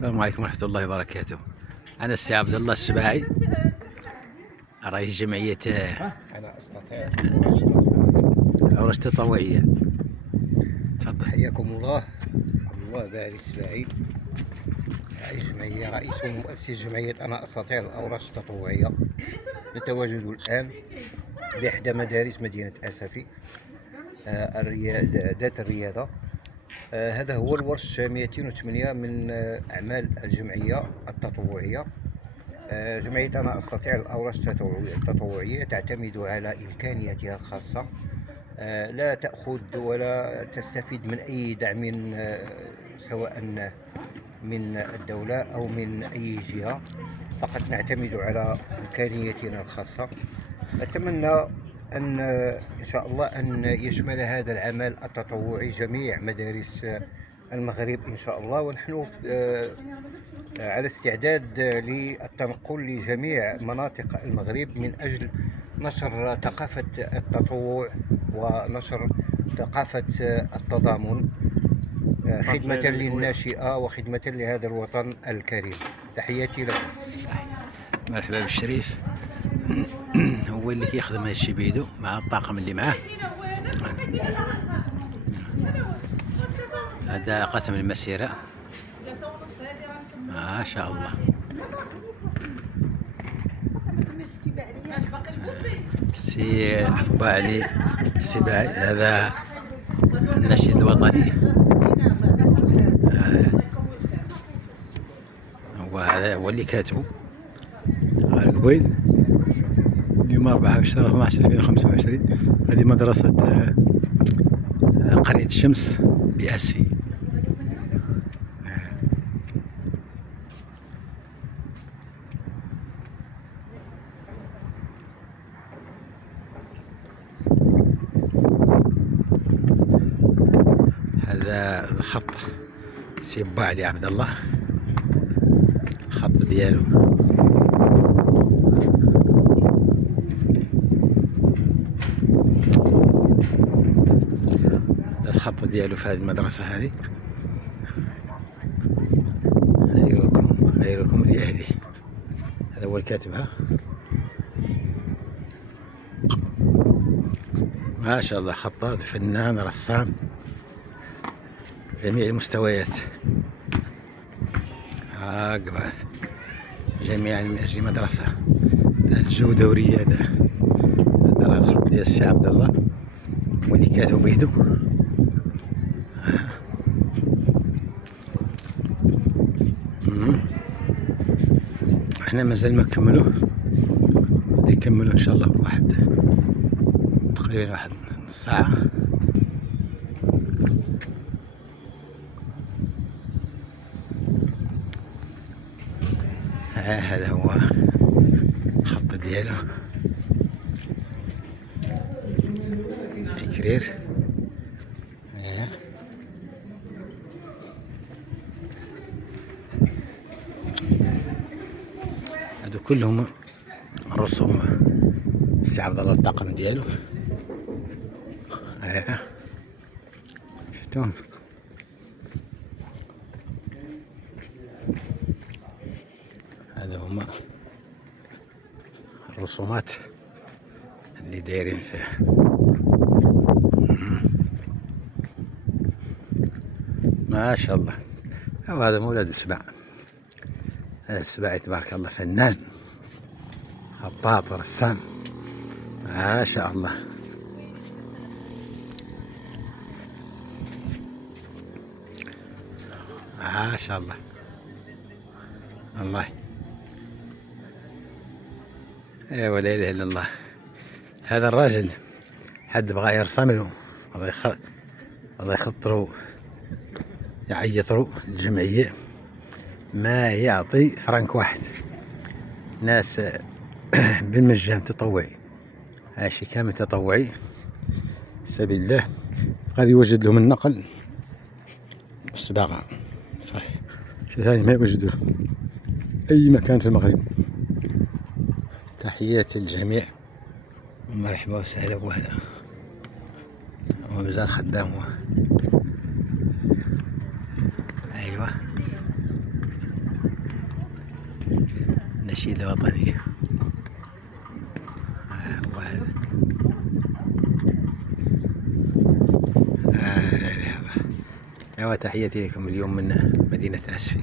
السلام عليكم ورحمة الله وبركاته. أنا السي عبد الله السباعي، رئيس جمعية أنا أستطيع الأوراق التطوعية. تفضل. حياكم الله. عبد الله باعي السباعي، رئيس ومؤسس جمعية أنا أستطيع الأوراق التطوعية. نتواجد الآن بإحدى مدارس مدينة أسفي ذات الرياضة. هذا هو الورش 208 من أعمال الجمعية التطوعية. جمعية أنا أستطيع الأوراق التطوعية تعتمد على إمكانياتها الخاصة، لا تأخذ ولا تستفيد من أي دعم سواء من الدولة أو من أي جهة، فقط نعتمد على إمكانياتنا الخاصة. أتمنى إن شاء الله أن يشمل هذا العمل التطوعي جميع مدارس المغرب إن شاء الله، ونحن على استعداد للتنقل لجميع مناطق المغرب من أجل نشر ثقافة التطوع ونشر ثقافة التضامن، خدمة للناشئة وخدمة لهذا الوطن الكريم. تحياتي لكم. مرحبا بالشريف. هو اللي يخدم هذا الشيء بيدو مع الطاقم اللي معاه. هذا قسم المسيرة ما شاء الله. سي أبو علي السباعي، هذا النشيد الوطني. وهذا هو اللي كاتبه على قبيل. اليوم 4/12/2025. هذه مدرسة قرية الشمس بأسفي. هذا خط سي أبو علي عبد الله، خط ديالو. الخط ديالو في هذه المدرسة هذه. خيركم لأهله. هذا هو الكاتبها ما شاء الله. خطاط، فنان، رسام، جميع المستويات. هكذا جميعا من أجل مدرسة ذات جودة وريادة. هذا الخط ديال السي عبد الله واللي كاتبه بيدو. احنا مازال ما كملوه، غادي يكملوا ان شاء الله بواحد تقريبا واحد نص ساعة. هذا هو الخط ديالو إكرير. هادو كلهم رسوم السي عبد الله الطاقم ديالو. شفتوهم؟ هذا هما الرسومات اللي دايرين فيه. ما شاء الله. وهذا مولد السباع. هذا السباعي تبارك الله فنان، خطاط ورسام ما شاء الله. ما شاء الله والله. ايوا لا اله الا الله. هذا الراجل حد بغى يرسم له الله يخطروا يعيطروا الجمعية ما يعطي فرنك واحد. ناس بالمجان تطوعي، هاشي كامل تطوعي سبيل الله. قال يوجد لهم النقل بس باغا صحيح شي ثاني ما يوجدوه أي مكان في المغرب. تحياتي للجميع ومرحبا وسهلا بهذا. ومازال خدام هو. أيوه النشيد الوطني. وهذا وتحياتي لكم اليوم من مدينة أسفي.